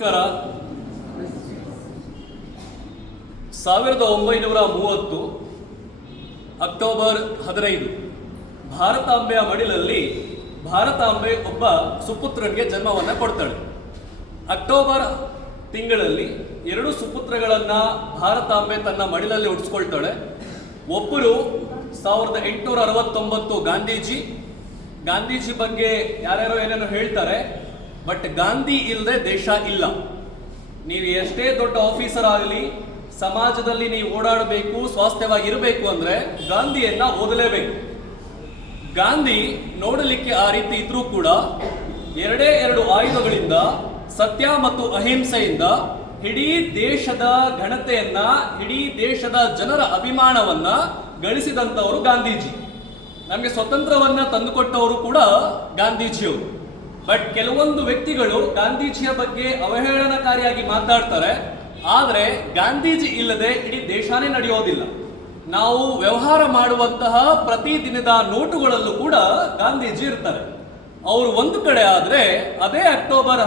ನಮಸ್ಕಾರ. 1930 ಅಕ್ಟೋಬರ್ 15 ಭಾರತಾಂಬೆಯ ಮಡಿಲಲ್ಲಿ ಭಾರತಾಂಬೆ ಒಬ್ಬ ಸುಪುತ್ರನಿಗೆ ಜನ್ಮವನ್ನು ಕೊಡ್ತಾಳೆ. ಅಕ್ಟೋಬರ್ ತಿಂಗಳಲ್ಲಿ 2 ಸುಪುತ್ರಗಳನ್ನ ಭಾರತಾಂಬೆ ತನ್ನ ಮಡಿಲಲ್ಲಿ ಹುಟ್ಟಿಸ್ಕೊಳ್ತಾಳೆ. ಒಬ್ಬರು 1869 ಗಾಂಧೀಜಿ ಬಗ್ಗೆ ಯಾರ್ಯಾರೋ ಏನೇನೋ ಹೇಳ್ತಾರೆ, ಬಟ್ ಗಾಂಧಿ ಇಲ್ಲದೆ ದೇಶ ಇಲ್ಲ. ನೀವು ಎಷ್ಟೇ ದೊಡ್ಡ ಆಫೀಸರ್ ಆಗಲಿ, ಸಮಾಜದಲ್ಲಿ ನೀವು ಓಡಾಡಬೇಕು, ಸ್ವಾಸ್ಥ್ಯವಾಗಿರಬೇಕು ಅಂದ್ರೆ ಗಾಂಧಿಯನ್ನ ಓದಲೇಬೇಕು. ಗಾಂಧಿ ನೋಡಲಿಕ್ಕೆ ಆ ರೀತಿ ಇದ್ರೂ ಕೂಡ 2 ಆಯುಧಗಳಿಂದ, ಸತ್ಯ ಮತ್ತು ಅಹಿಂಸೆಯಿಂದ ಇಡೀ ದೇಶದ ಘನತೆಯನ್ನ, ಇಡೀ ದೇಶದ ಜನರ ಅಭಿಮಾನವನ್ನ ಗಳಿಸಿದಂಥವರು ಗಾಂಧೀಜಿ. ನಮಗೆ ಸ್ವತಂತ್ರವನ್ನ ತಂದುಕೊಟ್ಟವರು ಕೂಡ ಗಾಂಧೀಜಿಯವರು. ಬಟ್ ಕೆಲವೊಂದು ವ್ಯಕ್ತಿಗಳು ಗಾಂಧೀಜಿಯ ಬಗ್ಗೆ ಅವಹೇಳನಕಾರಿಯಾಗಿ ಮಾತಾಡ್ತಾರೆ, ಆದರೆ ಗಾಂಧೀಜಿ ಇಲ್ಲದೆ ಇಡೀ ದೇಶನೇ ನಡೆಯೋದಿಲ್ಲ. ನಾವು ವ್ಯವಹಾರ ಮಾಡುವಂತಹ ಪ್ರತಿದಿನದ ನೋಟುಗಳಲ್ಲೂ ಕೂಡ ಗಾಂಧೀಜಿ ಇರ್ತಾರೆ. ಅವರು ಒಂದು ಕಡೆ ಆದ್ರೆ ಅದೇ ಅಕ್ಟೋಬರ್